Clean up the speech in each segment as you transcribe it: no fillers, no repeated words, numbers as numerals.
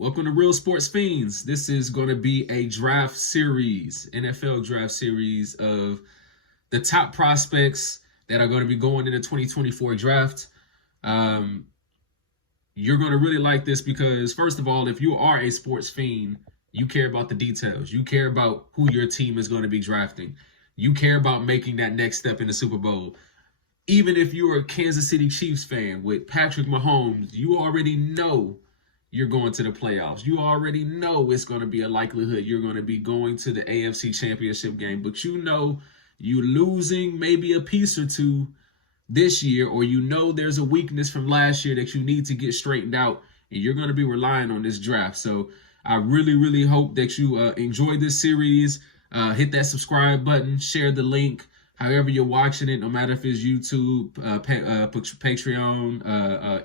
Welcome to Real Sports Fiends. This is going to be a draft series, NFL draft series of the top prospects that are going to be going in the 2024 draft. You're going to really like this because, first of all, if you are a sports fiend, you care about the details. You care about who your team is going to be drafting. You care about making that next step in the Super Bowl. Even if you're a Kansas City Chiefs fan with Patrick Mahomes, you already know you're going to the playoffs. You already know it's going to be a likelihood you're going to be going to the AFC Championship game. But you know you're losing maybe a piece or two this year, or you know there's a weakness from last year that you need to get straightened out, and you're going to be relying on this draft. So I really, really hope that you enjoy this series. Hit that subscribe button, share the link, however you're watching it, no matter if it's YouTube, Patreon,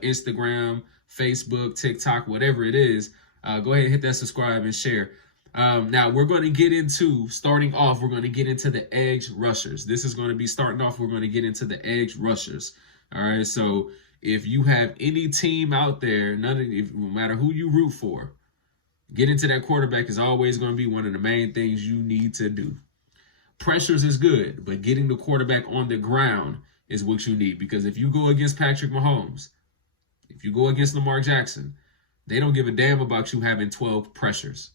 Instagram, Facebook, TikTok, whatever it is. Go ahead and hit that subscribe and share. Now, we're going to get into, starting off, we're going to get into the edge rushers. This is going to be starting off, we're going to get into the edge rushers. All right, so if you have any team out there, no matter who you root for, getting to that quarterback is always going to be one of the main things you need to do. Pressures is good, but getting the quarterback on the ground is what you need. Because if you go against Patrick Mahomes, if you go against Lamar Jackson, they don't give a damn about you having 12 pressures.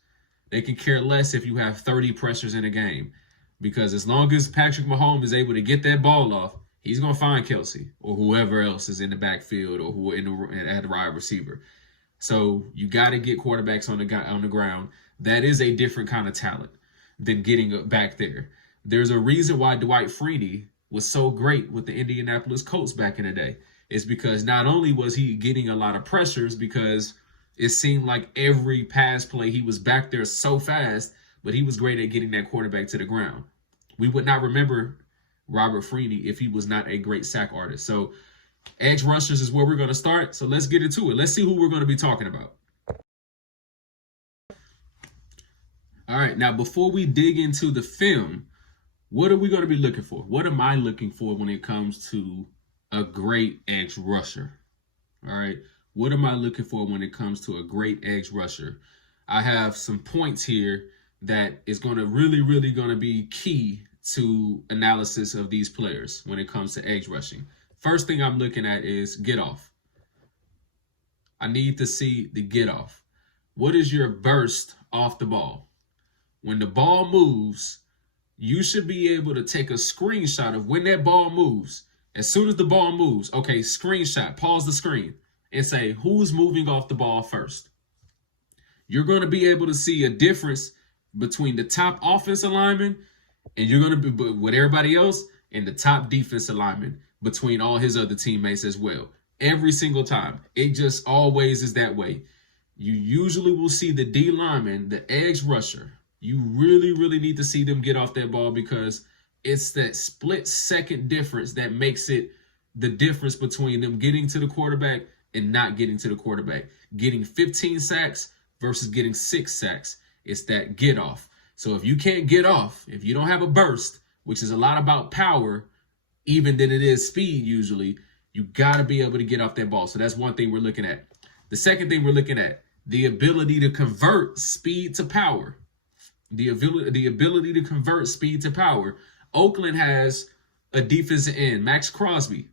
They can care less if you have 30 pressures in a game. Because as long as Patrick Mahomes is able to get that ball off, he's going to find Kelsey or whoever else is in the backfield or who at the wide receiver. So you got to get quarterbacks on the ground. That is a different kind of talent than getting back there. There's a reason why Dwight Freeney was so great with the Indianapolis Colts back in the day. It's because not only was he getting a lot of pressures, because it seemed like every pass play he was back there so fast, but he was great at getting that quarterback to the ground. We would not remember Robert Freeney if he was not a great sack artist. So edge rushers is where we're going to start. So let's get into it. Let's see who we're going to be talking about. All right, now before we dig into the film, what are we going to be looking for? What am I looking for when it comes to a great edge rusher? All right. What am I looking for when it comes to a great edge rusher? I have some points here that is going to really going to be key to analysis of these players when it comes to edge rushing. First thing I'm looking at is get off. I need to see the get off. What is your burst off the ball? When the ball moves, you should be able to take a screenshot of when that ball moves. As soon as the ball moves, okay, screenshot, pause the screen, and say who's moving off the ball first. You're going to be able to see a difference between the top offensive lineman and you're going to be with everybody else and the top defensive lineman between all his other teammates as well. Every single time. It just always is that way. You usually will see the D lineman, the edge rusher. You really need to see them get off that ball because it's that split second difference that makes it the difference between them getting to the quarterback and not getting to the quarterback. Getting 15 sacks versus getting 6 sacks. It's that get off. So if you can't get off, if you don't have a burst, which is a lot about power, even than it is speed usually, you got to be able to get off that ball. So that's one thing we're looking at. The second thing we're looking at, the ability to convert speed to power. The ability to convert speed to power. Oakland has a defensive end, Max Crosby.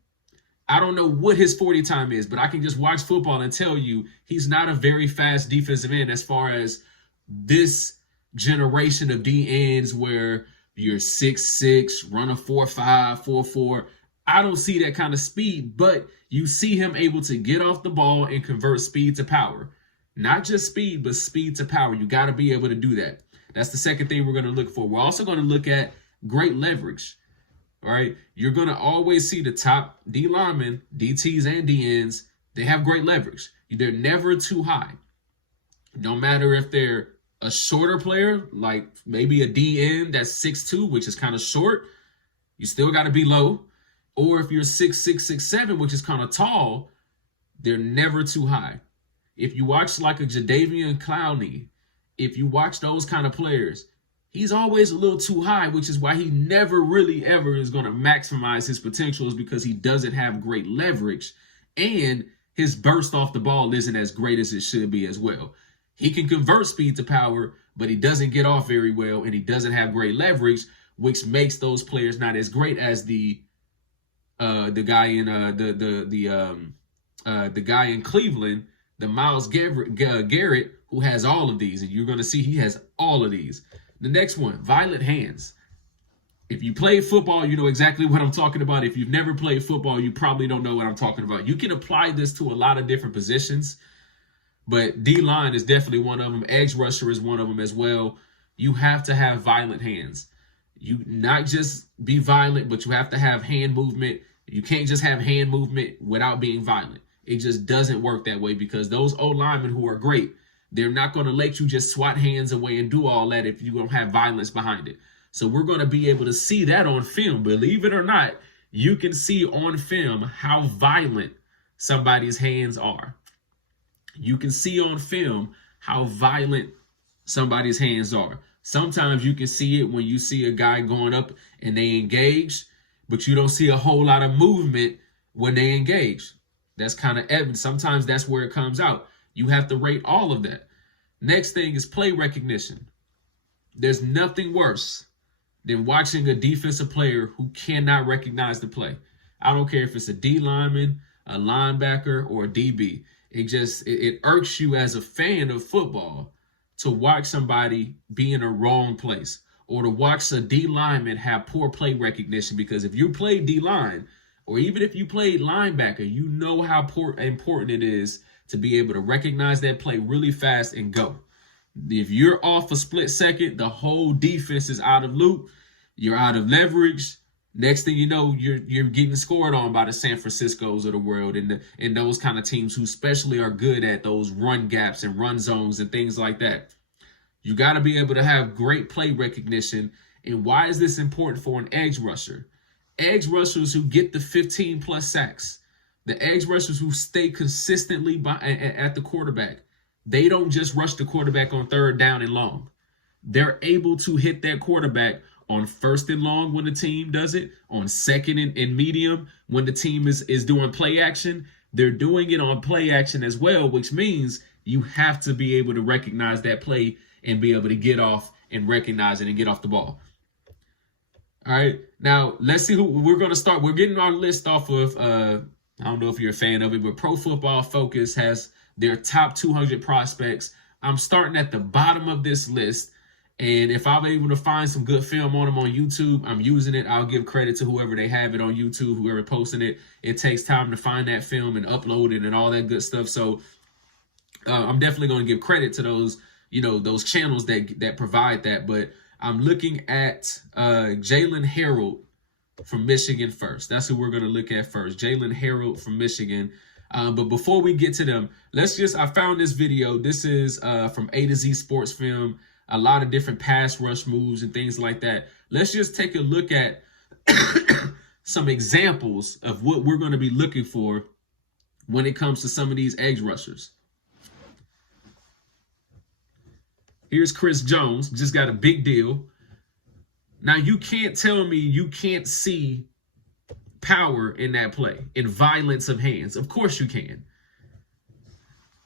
I don't know what his 40 time is, but I can just watch football and tell you he's not a very fast defensive end as far as this generation of D ends where you're 6'6", run a 4'5", 4'4". I don't see that kind of speed, but you see him able to get off the ball and convert speed to power. Not just speed, but speed to power. You got to be able to do that. That's the second thing we're going to look for. We're also going to look at great leverage. All right. You're going to always see the top D linemen, DTs and DNs. They have great leverage. They're never too high. No matter if they're a shorter player, like maybe a DN that's 6'2", which is kind of short, you still got to be low. Or if you're 6'6", 6'7", which is kind of tall, they're never too high. If you watch like a Jadeveon Clowney, if you watch those kind of players, he's always a little too high, which is why he never really ever is going to maximize his potential, is because he doesn't have great leverage and his burst off the ball isn't as great as it should be as well. He can convert speed to power, but he doesn't get off very well, and he doesn't have great leverage, which makes those players not as great as the guy in the guy in Cleveland, the Myles Garrett, who has all of these, and you're going to see he has all of these. The next one, violent hands. If you play football, you know exactly what I'm talking about. If you've never played football, you probably don't know what I'm talking about. You can apply this to a lot of different positions, but D-line is definitely one of them. Edge rusher is one of them as well. You have to have violent hands. You not just be violent, but you have to have hand movement. You can't just have hand movement without being violent. It just doesn't work that way, because those O-linemen who are great, they're not going to let you just swat hands away and do all that if you don't have violence behind it. So we're going to be able to see that on film. Believe it or not, you can see on film how violent somebody's hands are. You can see on film how violent somebody's hands are. Sometimes you can see it when you see a guy going up and they engage, but you don't see a whole lot of movement when they engage. That's kind of evident. Sometimes that's where it comes out. You have to rate all of that. Next thing is play recognition. There's nothing worse than watching a defensive player who cannot recognize the play. I don't care if it's a D lineman, a linebacker, or a DB. It irks you as a fan of football to watch somebody be in a wrong place, or to watch a D lineman have poor play recognition, because if you play D line, or even if you played linebacker, you know how important it is to be able to recognize that play really fast and go. If you're off a split second, the whole defense is out of loop. You're out of leverage. Next thing you know, you're getting scored on by the San Franciscos of the world, and those kind of teams who especially are good at those run gaps and run zones and things like that. You got to be able to have great play recognition. And why is this important for an edge rusher? Edge rushers who get the 15 plus sacks, the edge rushers who stay consistently at the quarterback, they don't just rush the quarterback on third down and long. They're able to hit that quarterback on first and long when the team does it, on second and medium when the team is doing play action. They're doing it on play action as well, which means you have to be able to recognize that play and be able to get off and recognize it and get off the ball. All right, now let's see who we're going to start. We're getting our list off of, I don't know if you're a fan of it, but Pro Football Focus has their top 200 prospects. I'm starting at the bottom of this list. And if I'm able to find some good film on them on YouTube, I'm using it. I'll give credit to whoever they have it on YouTube, whoever posting it. It takes time to find that film and upload it and all that good stuff. So I'm definitely going to give credit to those, those channels that provide that. But I'm looking at Jaylen Harrell from Michigan first. That's who we're going to look at first. Jaylen Harrell from Michigan. But before we get to them, I found this video. This is from A to Z Sports Film. A lot of different pass rush moves and things like that. Let's just take a look at some examples of what we're going to be looking for when it comes to some of these edge rushers. Here's Chris Jones, just got a big deal. Now, you can't tell me you can't see power in that play, in violence of hands. Of course you can.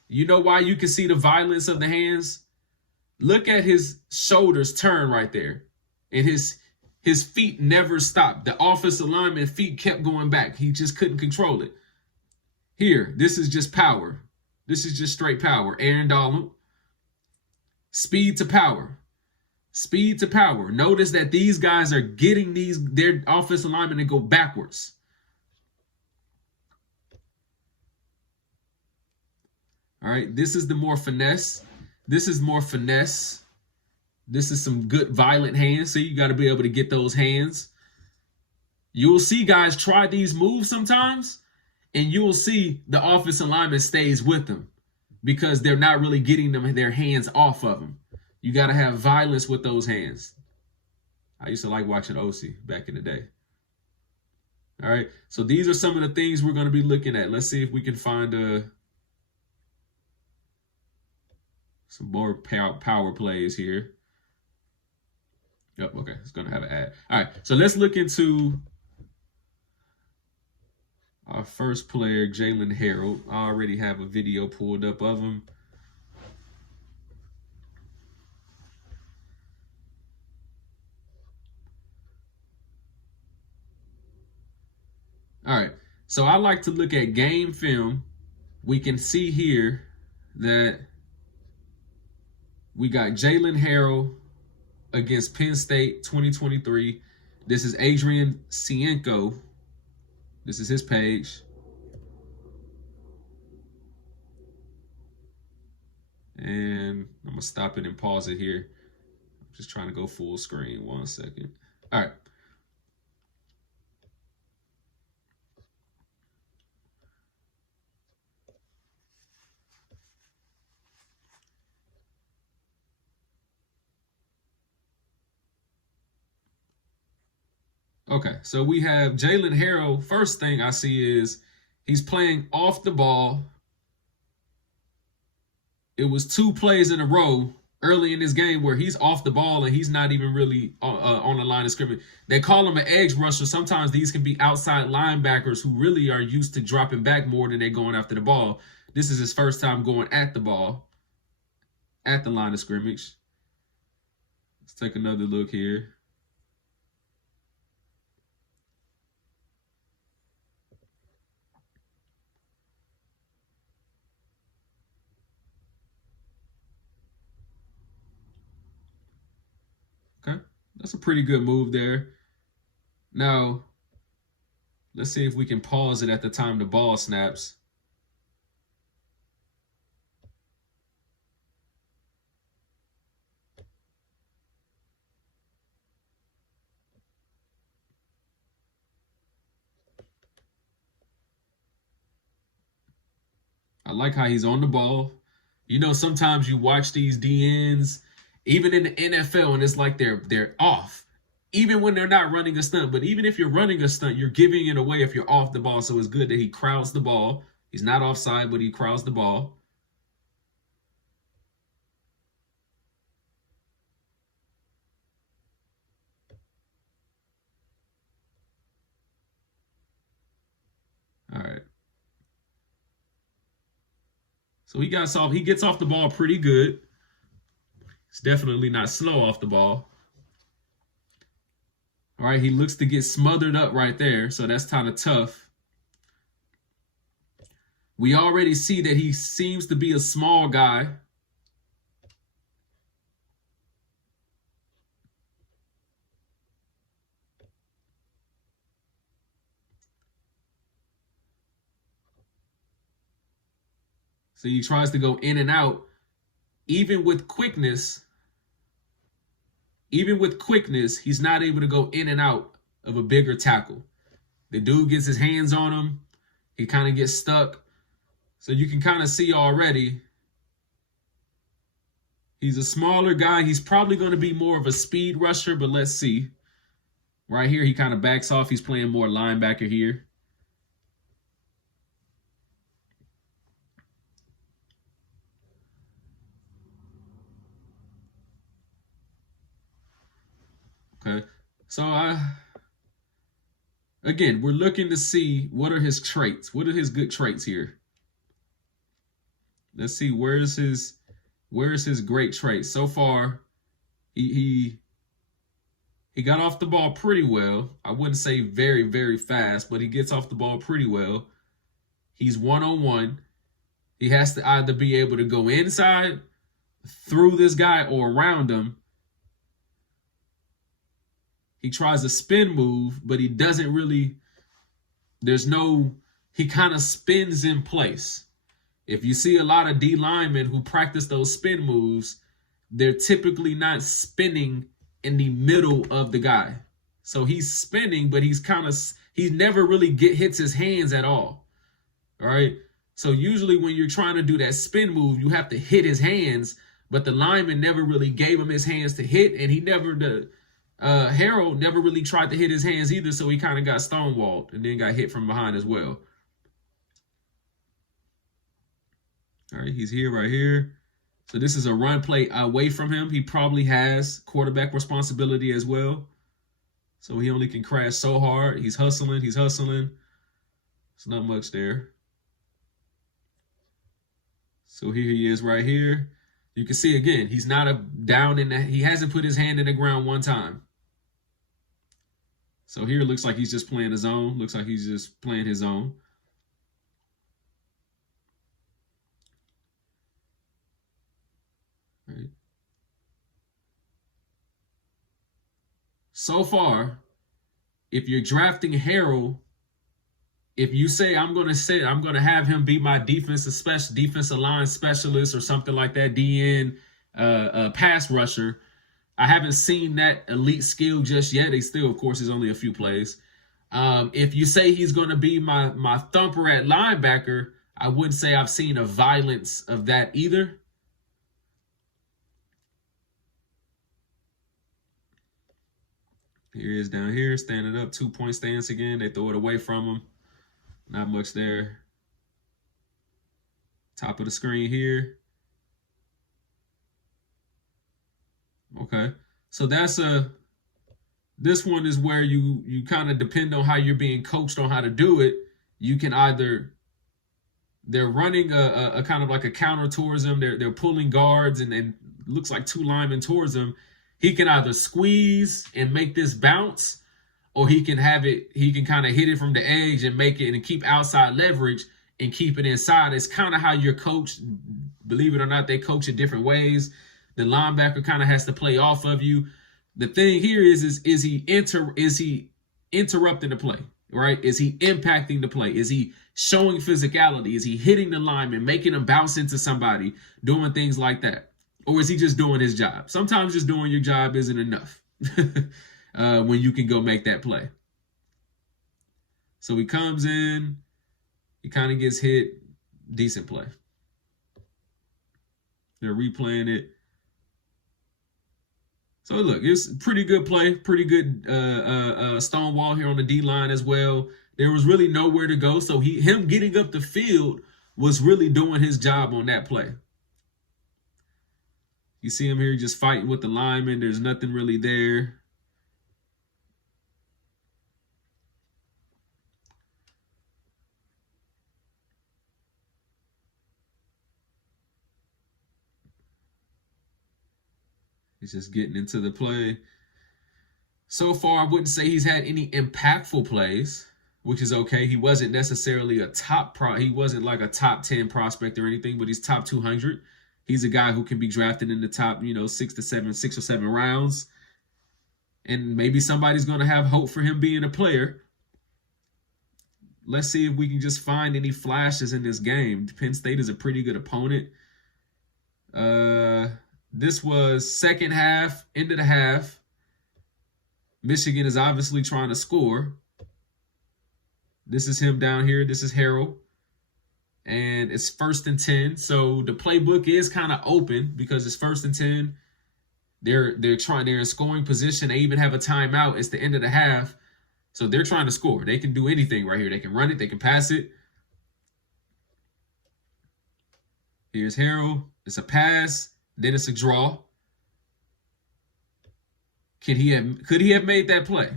You know why you can see the violence of the hands? Look at his shoulders turn right there. And his feet never stopped. The offensive lineman feet kept going back. He just couldn't control it. Here, this is just power. This is just straight power. Aaron Donald. Speed to power. Speed to power. Notice that these guys are getting their offensive linemen to go backwards. All right, this is the more finesse. This is more finesse. This is some good violent hands. So you got to be able to get those hands. You'll see guys try these moves sometimes, and you'll see the offensive lineman stays with them because they're not really getting their hands off of them. You got to have violence with those hands. I used to like watching OC back in the day. All right, so these are some of the things we're going to be looking at. Let's see if we can find some more power plays here. Yep, okay, it's going to have an ad. All right, so let's look into our first player, Jaylen Harrell. I already have a video pulled up of him. All right. So I like to look at game film. We can see here that we got Jaylen Harrell against Penn State 2023. This is Adrian Cienko. This is his page. And I'm going to stop it and pause it here. I'm just trying to go full screen. 1 second. All right. Okay, so we have Jaylen Harrell. First thing I see is he's playing off the ball. It was 2 plays in a row early in this game where he's off the ball and he's not even really on the line of scrimmage. They call him an edge rusher. Sometimes these can be outside linebackers who really are used to dropping back more than they're going after the ball. This is his first time going at the ball, at the line of scrimmage. Let's take another look here. Okay, that's a pretty good move there. Now, let's see if we can pause it at the time the ball snaps. I like how he's on the ball. You know, sometimes you watch these DNs, even in the NFL, and it's like they're off. Even when they're not running a stunt. But even if you're running a stunt, you're giving it away if you're off the ball. So it's good that he crowds the ball. He's not offside, but he crowds the ball. All right. So he gets off the ball pretty good. It's definitely not slow off the ball. All right, he looks to get smothered up right there, so that's kind of tough. We already see that he seems to be a small guy. So he tries to go in and out. Even with quickness, he's not able to go in and out of a bigger tackle. The dude gets his hands on him. He kind of gets stuck. So you can kind of see already he's a smaller guy. He's probably going to be more of a speed rusher, but let's see. Right here, he kind of backs off. He's playing more linebacker here. Okay. So again, we're looking to see what are his traits. What are his good traits here? Let's see where's his great traits. So far, he got off the ball pretty well. I wouldn't say very, very fast, but he gets off the ball pretty well. He's one-on-one. He has to either be able to go inside, through this guy, or around him. He tries a spin move, but he doesn't really, he kind of spins in place. If you see a lot of D linemen who practice those spin moves, they're typically not spinning in the middle of the guy. So he's spinning, but he never really hits his hands at all. All right. So usually when you're trying to do that spin move, you have to hit his hands, but the lineman never really gave him his hands to hit, and Harrell never really tried to hit his hands either, so he kind of got stonewalled and then got hit from behind as well. All right, he's here right here. So this is a run play away from him. He probably has quarterback responsibility as well. So he only can crash so hard. He's hustling. It's not much there. So here he is right here. You can see again, he's not he hasn't put his hand in the ground one time. So here it looks like he's just playing his own. Looks like he's just playing his own. Right. So far, if you're drafting Harrell, if you say I'm gonna have him be my defensive line specialist or something like that, DN pass rusher, I haven't seen that elite skill just yet. They still, of course, is only a few plays. If you say he's going to be my thumper at linebacker, I wouldn't say I've seen a violence of that either. Here he is down here, standing up, 2-point stance again. They throw it away from him. Not much there. Top of the screen here. Okay. So this one is where you kind of depend on how you're being coached on how to do it. You can either, they're running a kind of like a counter towards them. They're pulling guards and looks like 2 linemen towards him. He can either squeeze and make this bounce, or he can kind of hit it from the edge and make it and keep outside leverage and keep it inside. It's kind of how you're coached. Believe it or not, they coach it different ways. The linebacker kind of has to play off of you. The thing here is he interrupting the play, right? Is he impacting the play? Is he showing physicality? Is he hitting the lineman, making him bounce into somebody, doing things like that? Or is he just doing his job? Sometimes just doing your job isn't enough when you can go make that play. So he comes in, he kind of gets hit, decent play. They're replaying it. So look, it's a pretty good play, pretty good stonewall here on the D-line as well. There was really nowhere to go, so him getting up the field was really doing his job on that play. You see him here just fighting with the lineman. There's nothing really there. He's just getting into the play. So far, I wouldn't say he's had any impactful plays, which is okay. He wasn't necessarily he wasn't like a top 10 prospect or anything, but he's top 200. He's a guy who can be drafted in the top, 6 or 7 rounds. And maybe somebody's going to have hope for him being a player. Let's see if we can just find any flashes in this game. Penn State is a pretty good opponent. This was second half, end of the half. Michigan is obviously trying to score. This is him down here. This is Harrell. And it's 1st and 10. So the playbook is kind of open because it's 1st and 10. They're in scoring position. They even have a timeout. It's the end of the half. So they're trying to score. They can do anything right here. They can run it. They can pass it. Here's Harrell. It's a pass. Then it's a draw. Could he have made that play?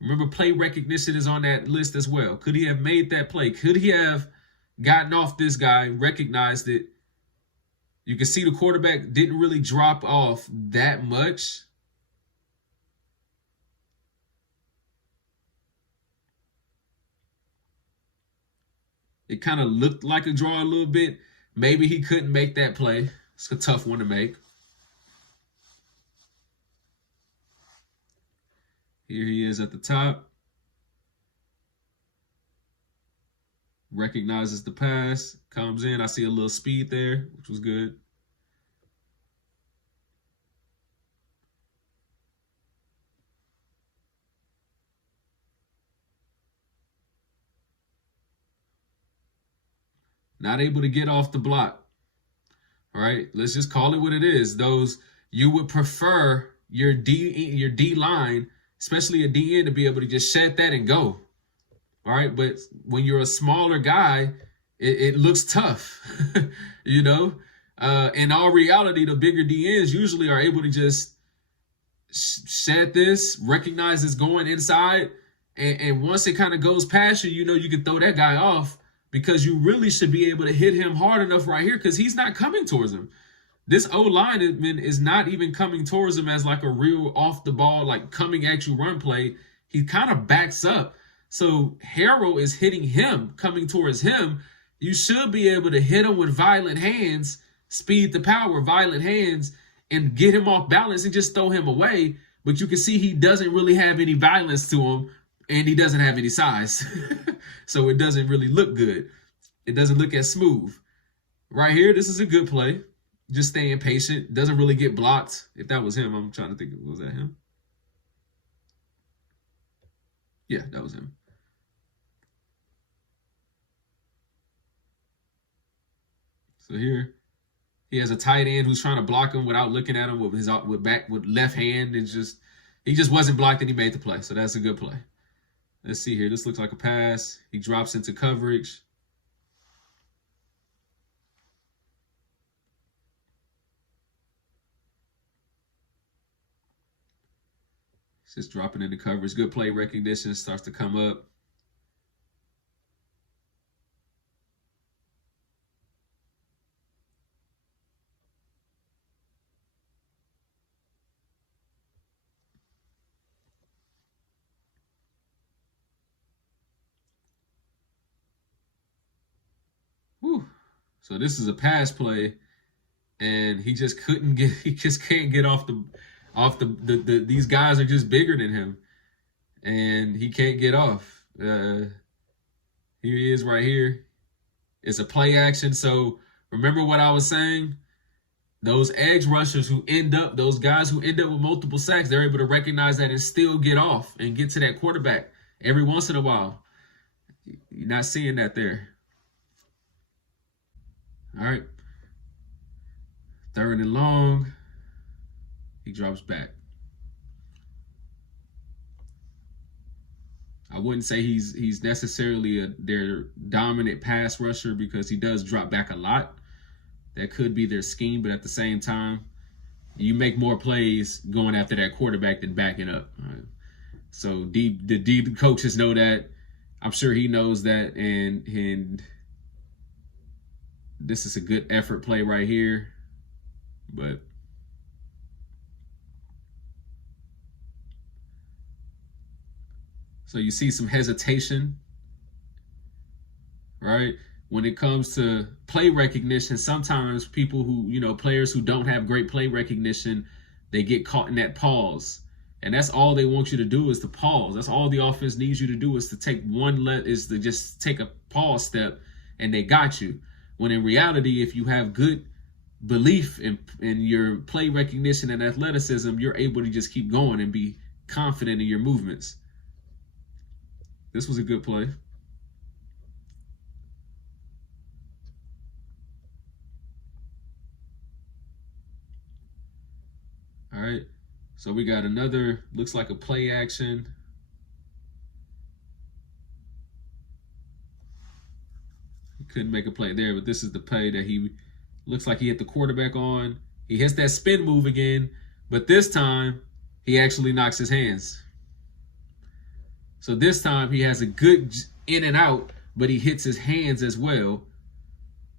Remember, play recognition is on that list as well. Could he have made that play? Could he have gotten off this guy, recognized it? You can see the quarterback didn't really drop off that much. It kind of looked like a draw a little bit. Maybe he couldn't make that play. It's a tough one to make. Here he is at the top. Recognizes the pass. Comes in. I see a little speed there, which was good. Not able to get off the block. All right, let's just call it what it is. You would prefer your D line, especially a DN, to be able to just shed that and go. All right, but when you're a smaller guy, it looks tough, In all reality, the bigger DNs usually are able to just shed this, recognize it's going inside, and once it kind of goes past you, you can throw that guy off because you really should be able to hit him hard enough right here because he's not coming towards him. This O-lineman is not even coming towards him as like a real off the ball, like coming at you run play. he kind of backs up. So Harrell is hitting him, coming towards him. You should be able to hit him with violent hands, speed the power, violent hands, and get him off balance and just throw him away. But you can see he doesn't really have any violence to him, and he doesn't have any size. So it doesn't really look good. It doesn't look as smooth. Right here, this is a good play. Just staying patient. Doesn't really get blocked. If that was him, I'm trying to think. Was that him? Yeah, that was him. So here, he has a tight end who's trying to block him without looking at him with left hand, and he just wasn't blocked and he made the play. So that's a good play. Let's see here. This looks like a pass. He drops into coverage. He's just dropping into coverage. Good play recognition starts to come up. Whew. So this is a pass play, and he just couldn't get. He just can't get off the. These guys are just bigger than him, and he can't get off. Here he is right here. It's a play action. So remember what I was saying? Those edge rushers those guys who end up with multiple sacks, they're able to recognize that and still get off and get to that quarterback every once in a while. You're not seeing that there. All right. 3rd and long. He drops back. I wouldn't say he's necessarily their dominant pass rusher because he does drop back a lot. That could be their scheme, but at the same time, you make more plays going after that quarterback than backing up. Right? So the D coaches know that. I'm sure he knows that, and this is a good effort play right here, but so you see some hesitation, right? When it comes to play recognition, sometimes people players who don't have great play recognition, they get caught in that pause. And that's all they want you to do is to pause. That's all the offense needs you to do is to take is to just take a pause step, and they got you. When in reality, if you have good belief in your play recognition and athleticism, you're able to just keep going and be confident in your movements. This was a good play. All right. So we got another, looks like a play action. He couldn't make a play there, but this is the play that he looks like he hit the quarterback on. He hits that spin move again, but this time he actually knocks his hands. So this time he has a good in and out, but he hits his hands as well,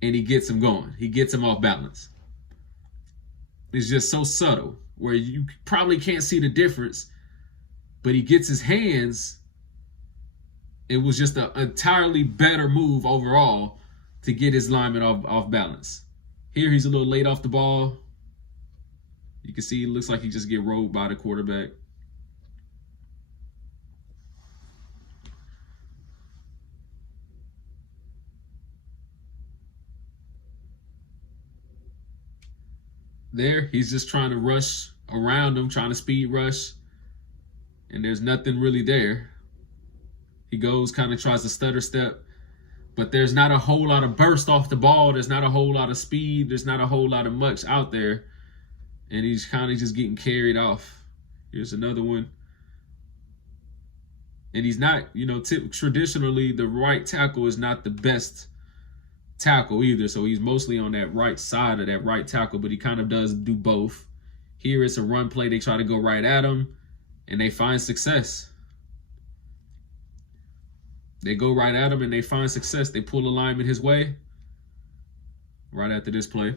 and he gets him going. He gets him off balance. It's just so subtle where you probably can't see the difference, but he gets his hands. It was just an entirely better move overall to get his lineman off balance. Here he's a little late off the ball. You can see it looks like he just get rolled by the quarterback. There, he's just trying to rush around him, trying to speed rush, and there's nothing really there. He goes, kind of tries to stutter step, but there's not a whole lot of burst off the ball. There's not a whole lot of speed. There's not a whole lot of much out there, and he's kind of just getting carried off. Here's another one. And he's not, traditionally the right tackle is not the best tackle either. So he's mostly on that right side of that right tackle, but he kind of does do both. Here it's a run play. They try to go right at him, and they find success. They go right at him, and they find success. They pull a lineman his way right after this play.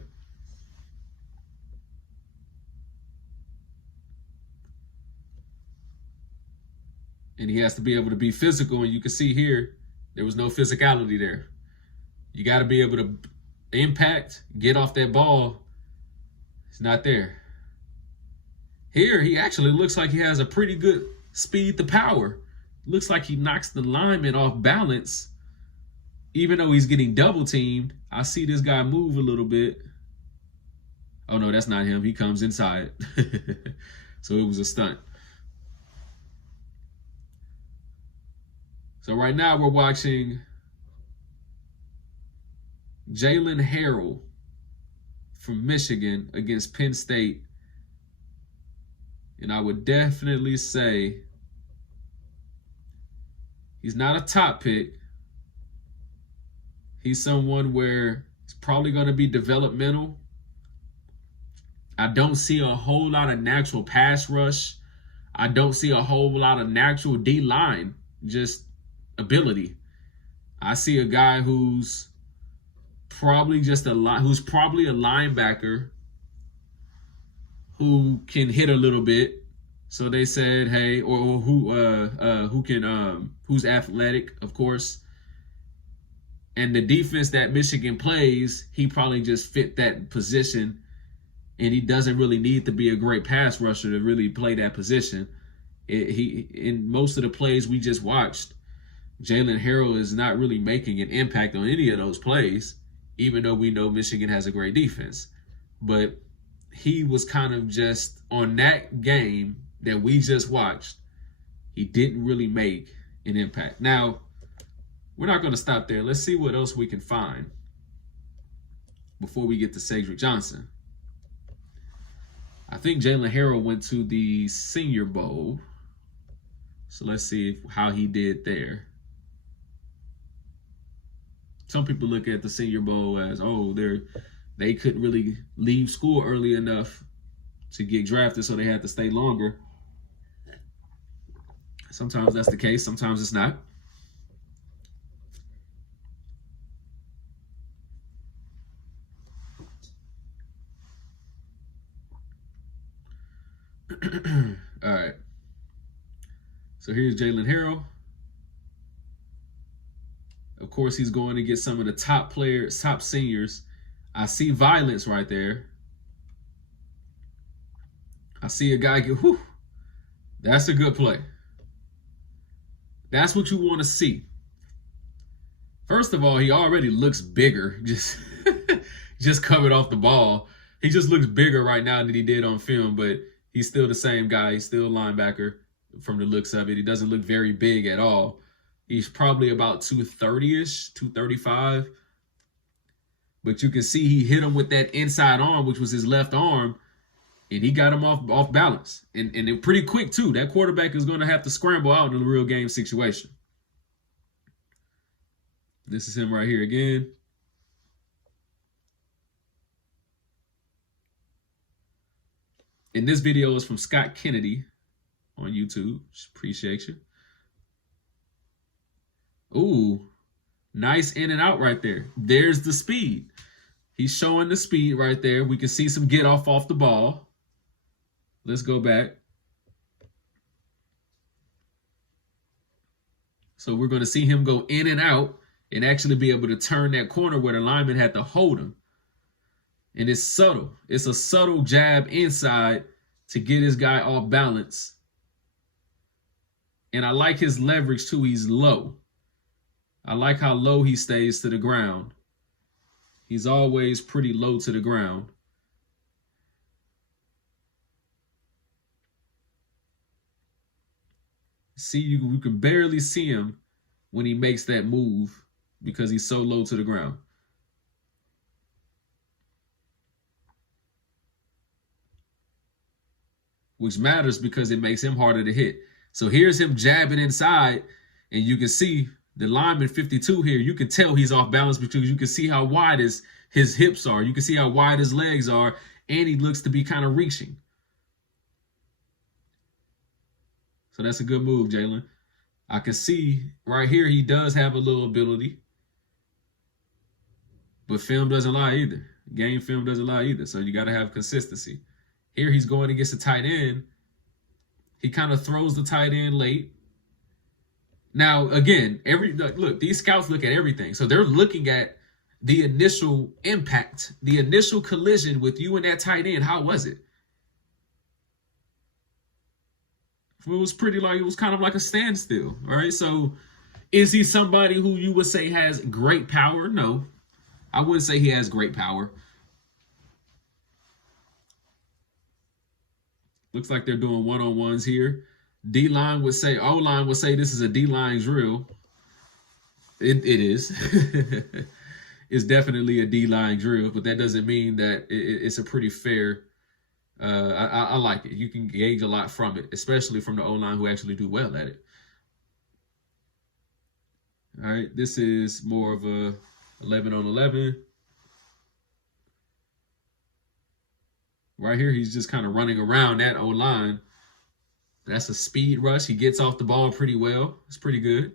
And he has to be able to be physical. And you can see here, there was no physicality there. You got to be able to impact, get off that ball. It's not there. Here, he actually looks like he has a pretty good speed to power. Looks like he knocks the lineman off balance. Even though he's getting double teamed, I see this guy move a little bit. Oh, no, that's not him. He comes inside. So it was a stunt. So right now we're watching Jaylen Harrell from Michigan against Penn State. And I would definitely say he's not a top pick. He's someone where he's probably going to be developmental. I don't see a whole lot of natural pass rush. I don't see a whole lot of natural D-line, just ability. I see a guy who's probably a linebacker who can hit a little bit. So they said, hey, or who's athletic, of course. And the defense that Michigan plays, he probably just fit that position. And he doesn't really need to be a great pass rusher to really play that position. In most of the plays we just watched, Jaylen Harrell is not really making an impact on any of those plays, even though we know Michigan has a great defense. But he was kind of just on that game that we just watched, he didn't really make an impact. Now, we're not going to stop there. Let's see what else we can find before we get to Cedric Johnson. I think Jaylen Harrell went to the Senior Bowl. So let's see how he did there. Some people look at the Senior Bowl as, oh, they couldn't really leave school early enough to get drafted, so they had to stay longer. Sometimes that's the case. Sometimes it's not. All right. So here's Jaylen Harrell. Of course, he's going to get some of the top players, top seniors. I see violence right there. I see a guy get, whew, that's a good play. That's what you want to see. First of all, he already looks bigger, just coming off the ball. He just looks bigger right now than he did on film, but he's still the same guy. He's still a linebacker from the looks of it. He doesn't look very big at all. He's probably about 230-ish, 235. But you can see he hit him with that inside arm, which was his left arm, and he got him off balance. And it pretty quick, too. That quarterback is going to have to scramble out in a real game situation. This is him right here again. And this video is from Scott Kennedy on YouTube. Appreciate you. Ooh, nice in and out right there. There's the speed. He's showing the speed right there. We can see some get off the ball. Let's go back. So we're going to see him go in and out and actually be able to turn that corner where the lineman had to hold him. And it's subtle. It's a subtle jab inside to get his guy off balance. And I like his leverage too. He's low. I like how low he stays to the ground. He's always pretty low to the ground. See, you can barely see him when he makes that move because he's so low to the ground. Which matters because it makes him harder to hit. So here's him jabbing inside, and you can see the lineman 52 here. You can tell he's off balance because you can see how wide his hips are. You can see how wide his legs are, and he looks to be kind of reaching. So that's a good move, Jaylen. I can see right here he does have a little ability. But film doesn't lie either. Game film doesn't lie either. So you got to have consistency. Here he's going against the tight end. He kind of throws the tight end late. Now, again, look, these scouts look at everything. So they're looking at the initial impact, the initial collision with you and that tight end. How was it? It was pretty like, it was kind of like a standstill. All right. So is he somebody who you would say has great power? No, I wouldn't say he has great power. Looks like they're doing one-on-ones here. D-line would say, O-line would say this is a D-line drill. It is. It's definitely a D-line drill, but that doesn't mean that it's a pretty fair. I like it. You can gauge a lot from it, especially from the O-line who actually do well at it. All right, this is more of a 11 on 11. Right here, he's just kind of running around that O-line. That's a speed rush. He gets off the ball pretty well. It's pretty good.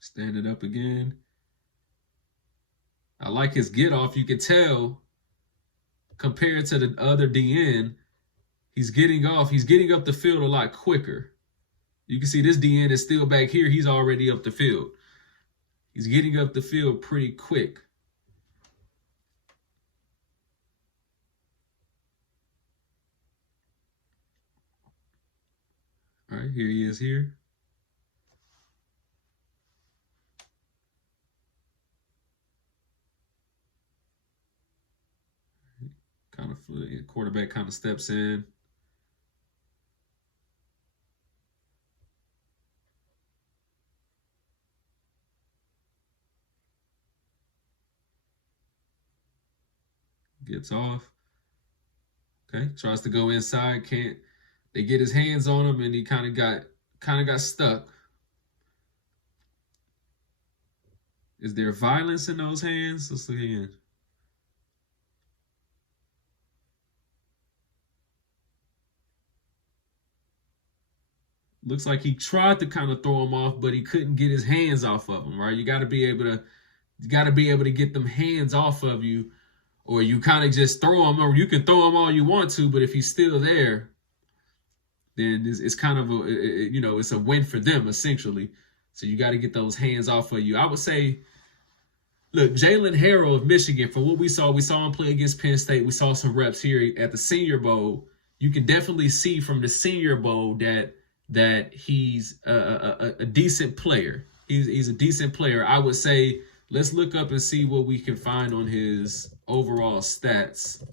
Standing up again. I like his get off. You can tell compared to the other DN, he's getting off. He's getting up the field a lot quicker. You can see this DN is still back here. He's already up the field. He's getting up the field pretty quick. All right, here he is here. Kind of, quarterback kind of steps in. Gets off. Okay, tries to go inside, can't. They get his hands on him, and he kind of got stuck. Is there violence in those hands? Let's look again. Looks like he tried to kind of throw him off, but he couldn't get his hands off of him. Right? You got to be able to get them hands off of you, or you kind of just throw him, or you can throw him all you want to, but if he's still there, then it's kind of it's a win for them essentially. So you got to get those hands off of you. I would say, look, Jaylen Harrell of Michigan, from what we saw him play against Penn State. We saw some reps here at the Senior Bowl. You can definitely see from the Senior Bowl that he's a decent player. He's a decent player. I would say let's look up and see what we can find on his overall stats.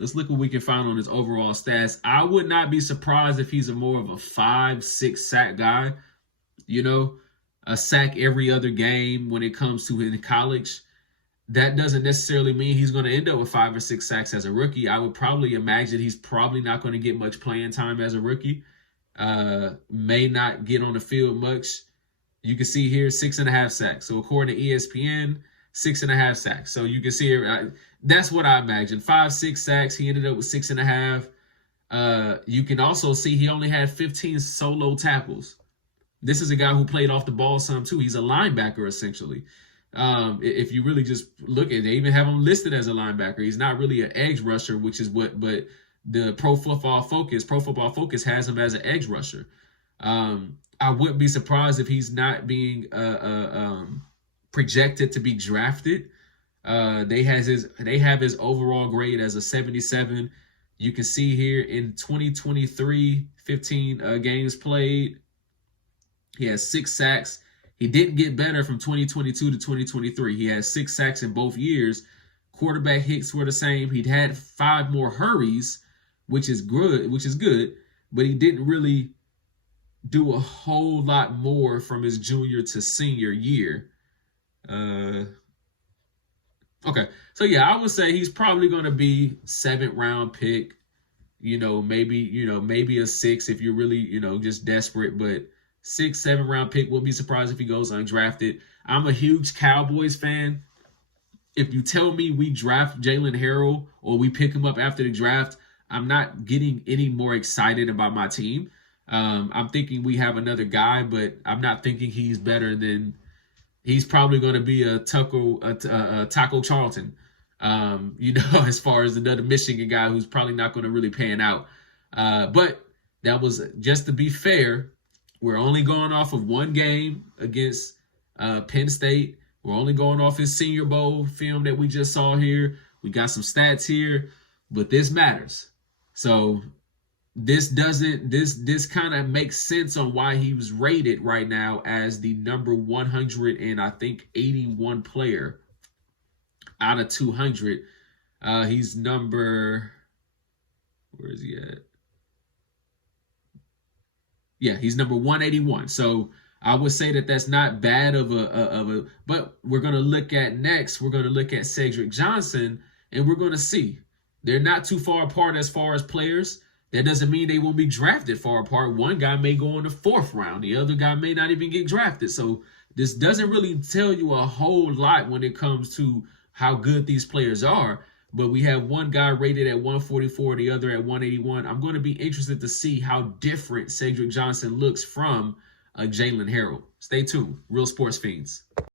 Let's look what we can find on his overall stats. I would not be surprised if he's more of a 5-6 sack guy. You know, a sack every other game when it comes to in college. That doesn't necessarily mean he's going to end up with 5 or 6 sacks as a rookie. I would probably imagine he's probably not going to get much playing time as a rookie. May not get on the field much. You can see here 6.5 sacks. So according to ESPN, 6.5 sacks. So you can see here, that's what I imagine. 5-6 sacks. He ended up with 6.5. You can also see he only had 15 solo tackles. This is a guy who played off the ball some too. He's a linebacker essentially. If you really just look at it, they even have him listed as a linebacker. He's not really an edge rusher, which is but the Pro Football Focus has him as an edge rusher. I wouldn't be surprised if he's not being projected to be drafted. They have his overall grade as a 77. You can see here in 2023, 15 games played. He has 6 sacks. He didn't get better from 2022 to 2023. He had 6 sacks in both years. Quarterback hits were the same. He'd had 5 more hurries, which is good, but he didn't really do a whole lot more from his junior to senior year. Okay, so yeah, I would say he's probably going to be 7th round pick. Maybe a 6 if you're really, just desperate, but 6th, 7th round pick. Wouldn't be surprised if he goes undrafted. I'm a huge Cowboys fan. If you tell me we draft Jaylen Harrell or we pick him up after the draft, I'm not getting any more excited about my team. I'm thinking we have another guy, but I'm not thinking he's better than. He's probably going to be a Taco Charlton. as far as another Michigan guy who's probably not going to really pan out. But that was just to be fair. We're only going off of one game against Penn State. We're only going off his Senior Bowl film that we just saw here. We got some stats here, but this matters. So this kind of makes sense on why he was rated right now as the number 100 and I think 81 player out of 200. He's number, where is he at? Yeah, he's number 181. So I would say that that's not bad of a, but we're going to look at next. We're going to look at Cedric Johnson, and we're going to see they're not too far apart as far as players. That doesn't mean they won't be drafted far apart. One guy may go in the 4th round. The other guy may not even get drafted. So this doesn't really tell you a whole lot when it comes to how good these players are. But we have one guy rated at 144, the other at 181. I'm going to be interested to see how different Cedric Johnson looks from Jaylen Harrell. Stay tuned. Real Sports Fiends.